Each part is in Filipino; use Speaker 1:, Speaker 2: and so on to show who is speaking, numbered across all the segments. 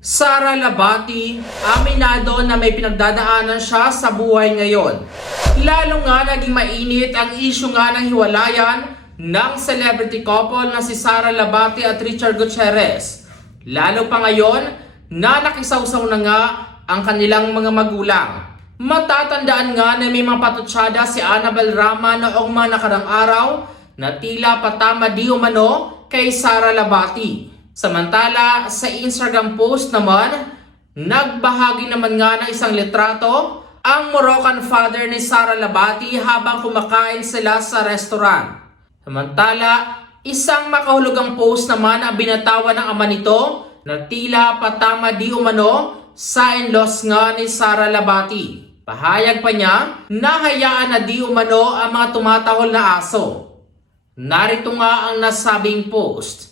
Speaker 1: Sara Labati, aminado na may pinagdadaanan siya sa buhay ngayon. Lalo nga naging mainit ang isyu nga ng hiwalayan ng celebrity couple na si Sara Labati at Richard Gutierrez. Lalo pa ngayon na nakisawsaw na nga ang kanilang mga magulang. Matatandaan nga na may mga patutsada si Annabel Rama noong mga nakarang araw na tila patama di umano kay Sara Labati. Samantala, sa Instagram post naman, nagbahagi naman nga ng isang litrato ang Moroccan father ni Sara Labati habang kumakain sila sa restaurant. Samantala, isang makahulugang post naman ang binatawan ng ama nito na tila patama di umano sa in-laws nga ni Sara Labati. Pahayag pa niya na hayaan na di umano ang mga tumatahol na aso. Narito nga ang nasabing post.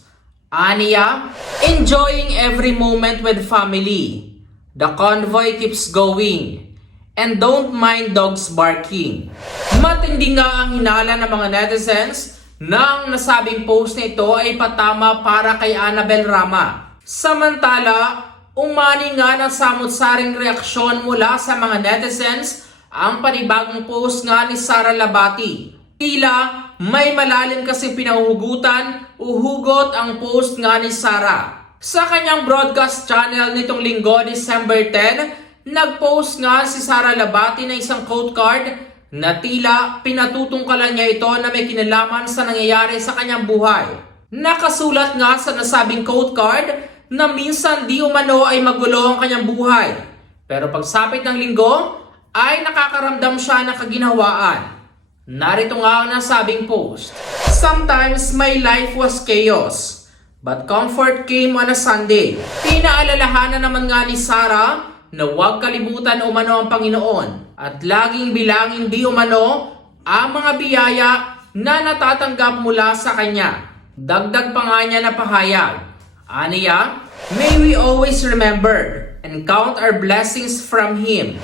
Speaker 1: Aniya, enjoying every moment with family. The convoy keeps going. And don't mind dogs barking. Matindi nga ang hinala ng mga netizens nang nasabing post na ito ay patama para kay Annabel Rama. Samantala, umani nga ng samot-saring reaksyon mula sa mga netizens ang panibagong post nga ni Sara Labati. Tila may malalim kasi pinahuhugutan o hugot ang post nga ni Sara. Sa kanyang broadcast channel nitong linggo, December 10, nagpost nga si Sara Labati ng isang quote card na tila pinatutungkalan niya ito na may kinalaman sa nangyayari sa kanyang buhay. Nakasulat nga sa nasabing quote card na minsan di umano ay magulo ang kanyang buhay. Pero pagsapit ng linggo, ay nakakaramdam siya ng kaginhawaan. Narito nga ang nasabing post. Sometimes my life was chaos, but comfort came on a Sunday. Pinaalalahanan naman nga ni Sarah na huwag kalimutan umano ang Panginoon at laging bilangin di umano ang mga biyaya na natatanggap mula sa Kanya. Dagdag pa nga niya na pahayag. Aniya, may we always remember and count our blessings from Him.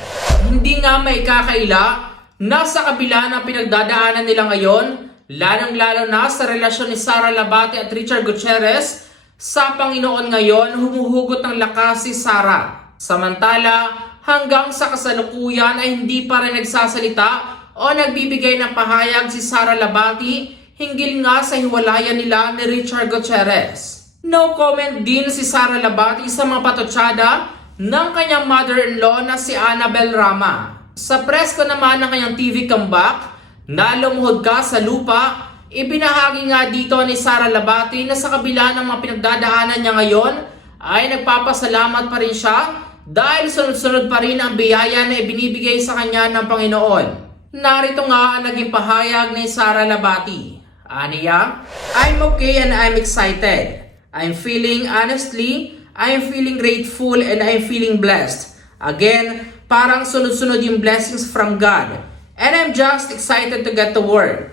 Speaker 1: Hindi nga may kakaila Nasa kabila ng pinagdadaanan nila ngayon, lalong-lalo na sa relasyon ni Sara Labate at Richard Gutierrez, sa Panginoon ngayon humuhugot ng lakas si Sara. Samantala, hanggang sa kasalukuyan ay hindi pa rin nagsasalita o nagbibigay ng pahayag si Sara Labati hinggil nga sa hiwalayan nila ni Richard Gutierrez. No comment din si Sara Labati sa mga patotsada ng kanyang mother-in-law na si Annabel Rama. Sa presko naman ng kanyang TV comeback, na lumuhod ka sa lupa, ibinahagi nga dito ni Sara Labati na sa kabila ng mga pinagdadaanan niya ngayon, ay nagpapasalamat pa rin siya dahil sunod-sunod pa rin ang biyaya na ibinibigay sa kanya ng Panginoon. Narito nga ang naging pahayag ni Sara Labati. Aniya, I'm okay and I'm excited. I'm feeling honestly, I'm feeling grateful and I'm feeling blessed. Again, parang sunod-sunod yung blessings from God. And I'm just excited to get to work.